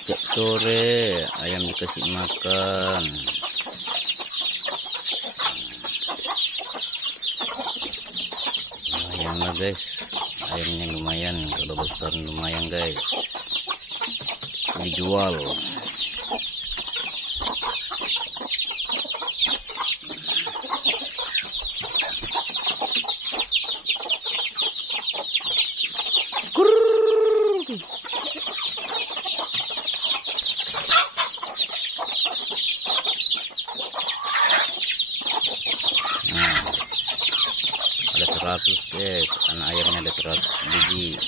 Setiap sore ayam dikasih makan. Lumayan lah guys, ayamnya lumayan, kalau besar lumayan guys, dijual. Nah, ada 100 guys, anak ayamnya ada 100 biji.